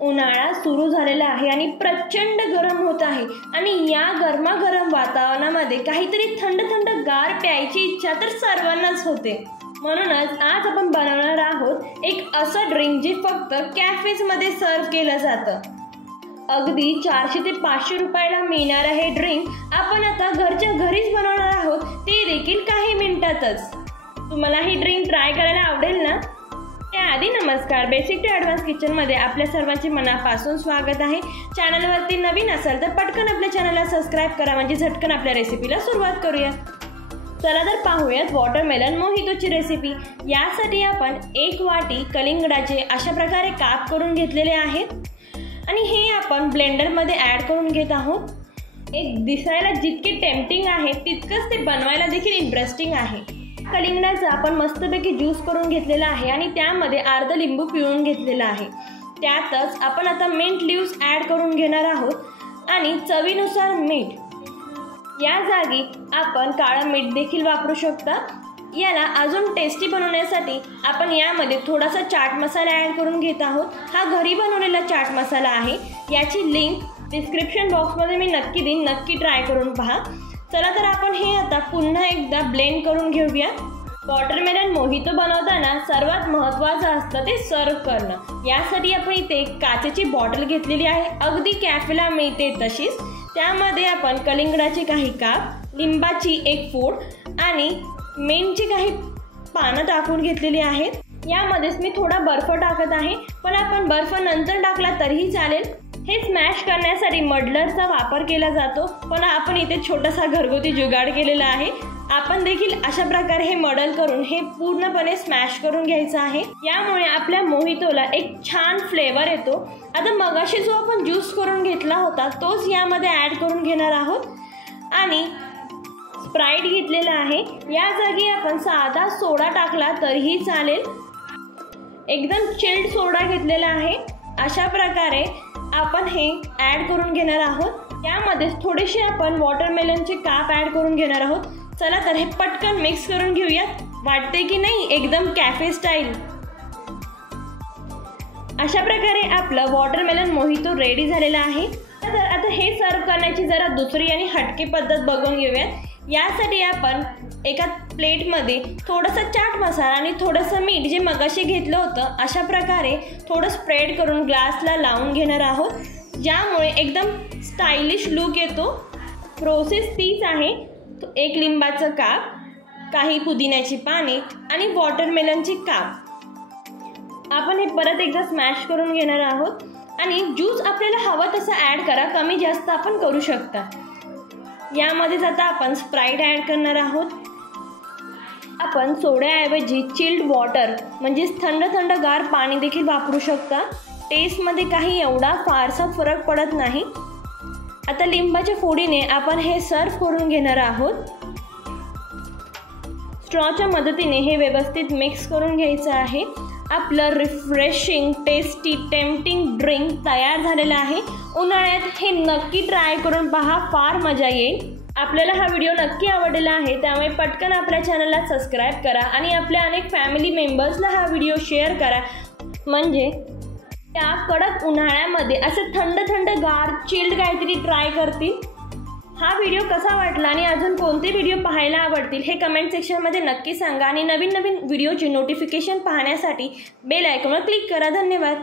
उन्हाळा सुरू झालेला आहे आणि प्रचंड गरम होत आहे आणि या गरमागरम वातावरणामध्ये काहीतरी थंड थंड गार प्यायची इच्छा तर सर्वांनाच होते। म्हणूनच आज आपण बनवणार आहोत एक असं ड्रिंक जे फक्त कॅफेजमध्ये सर्व केलं जातं। अगदी 400 ते 500 रुपयाला मिळणारं हे ड्रिंक आपण आता घरच्या घरीच बनवणार आहोत, ते देखील काही मिनिटातच। तुम्हाला ही ड्रिंक ट्राय करायला आवडेल ना? त्याआधी नमस्कार, बेसिक टू ॲडव्हान्स किचनमध्ये आपल्या सर्वांचे मनापासून स्वागत आहे। चॅनलवरती नवीन असाल तर पटकन आपल्या चॅनलला सबस्क्राईब करा, म्हणजे झटकन आपल्या रेसिपीला सुरुवात करूया। चला तर पाहूयात वॉटरमेलन मोहितोची रेसिपी। यासाठी आपण 1 वाटी कलिंगडाचे अशा प्रकारे काप करून घेतलेले आहेत आणि हे आपण ब्लेंडरमध्ये ॲड करून घेत आहोत। एक दिसायला जितके टेम्पटिंग आहे तितकंच ते बनवायला देखील इंटरेस्टिंग आहे। कलिंगडाचा आपण मस्तपैकी ज्यूस करून घेतलेला आहे आणि त्यामध्ये अर्धा लिंबू पिळून घेतलेला आहे। त्यातच आपण आता मिंट लीव्स ॲड करून घेणार आहोत आणि चवीनुसार मीठ। या जागी आपण काळं मीठ देखील वापरू शकता। याला अजून टेस्टी बनवण्यासाठी आपण यामध्ये थोडासा चाट मसाला ॲड करून घेत आहोत। हा घरी बनवलेला चाट मसाला आहे, याची लिंक डिस्क्रिप्शन बॉक्समध्ये मी नक्की देईन, नक्की ट्राय करून पहा। चला तर आपण हे आता पुन्हा एकदा ब्लेंड करून घेऊया। वॉटरमेलन मोहितो बनवताना सर्वात महत्त्वाचं असतं ते सर्व करणं। यासाठी आपण इथे काचेची बॉटल घेतलेली आहे, अगदी कॅफेला मिळते तशीच। त्यामध्ये आपण कलिंगडाचे काही काप, लिंबाची 1 फोड आणि मेणची काही पानं टाकून घेतलेली आहेत। यामध्येच मी थोडा बर्फ टाकत आहे, पण आपण बर्फ नंतर टाकला तरीही चालेल। हे स्मॅश करण्यासाठी मडलरचा वापर केला जातो, पण आपण इथे छोटासा घरगुती जुगाड केलेला आहे। आपण देखील अशा प्रकारे हे मडल करून हे पूर्णपणे स्मॅश करून घ्यायचं आहे। यामुळे आपल्या मोहितोला एक छान फ्लेवर येतो। आता मगाशी जो आपण ज्यूस करून घेतला होता तोच यामध्ये ॲड करून घेणार आहोत आणि स्प्राइट घेतलेला आहे। या जागी आपण साधा सोडा टाकला तरीही चालेल, एकदम चिल्ड सोडा घेतलेला आहे। अशा प्रकारे आपण हे ॲड करून घेणार आहोत। यामध्ये थोडेसे आपण वॉटरमेलनचे काप ॲड करून घेणार आहोत। चला तर हे पटकन मिक्स करून घेऊयात। वाटते की नाही एकदम कॅफे स्टाईल। अशा प्रकारे आपलं वॉटरमेलन मोहितो रेडी झालेला आहे। तर आता हे सर्व करण्याची जरा दुसरी आणि हटके पद्धत बघून घेऊयात। यासाठी आपण एका प्लेटमध्ये थोडासा चाट मसाला आणि थोडंसं मीठ जे मगाशी घेतलं होतं अशा प्रकारे थोडं स्प्रेड करून ग्लासला लावून घेणार आहोत, ज्यामुळे एकदम स्टायलिश लुक येतो। प्रोसेस तीच आहे, 1 लिंबाचं काप, काही पुदिन्याची पाने आणि वॉटरमेलनचे काप। आपण हे परत एकदा स्मॅश करून घेणार आहोत आणि ज्यूस आपल्याला हवं तसं ॲड करा, कमी जास्त आपण करू शकता। यामध्येच आता आपण स्प्राइट ॲड करणार आहोत। आपण सोड्याऐवजी चिल्ड वॉटर म्हणजेच थंड थंड गार पाणी देखील वापरू शकता। टेस्टमध्ये काही एवढा फारसा फरक पडत नाही। आता लिंबाच्या फोडीने आपण हे सर्व करून घेणार आहोत। स्ट्रॉच्या मदतीने हे व्यवस्थित मिक्स करून घ्यायचं आहे। आपलं रिफ्रेशिंग टेस्टी टेम्पटिंग ड्रिंक तयार झालेलं आहे। उन्हाळ्यात हे नक्की ट्राय करून पहा, फार मजा येईल। आपल्याला हा व्हिडिओ नक्की आवडलेला आहे, त्यामुळे पटकन आपल्या चॅनलला सबस्क्राईब करा आणि आपल्या अनेक फॅमिली मेंबर्सला हा व्हिडिओ शेअर करा, म्हणजे त्या कडक उन्हाळ्यामध्ये असं थंड थंड गार चिल्ड काहीतरी ट्राय करतील। हा व्हिडिओ कसा वाटला आणि अजून कोणते व्हिडिओ पाहायला आवडतील हे कमेंट सेक्शनमध्ये नक्की सांगा आणि नवीन नवीन व्हिडिओची नोटिफिकेशन पाहण्यासाठी बेल आयकॉनवर क्लिक करा। धन्यवाद।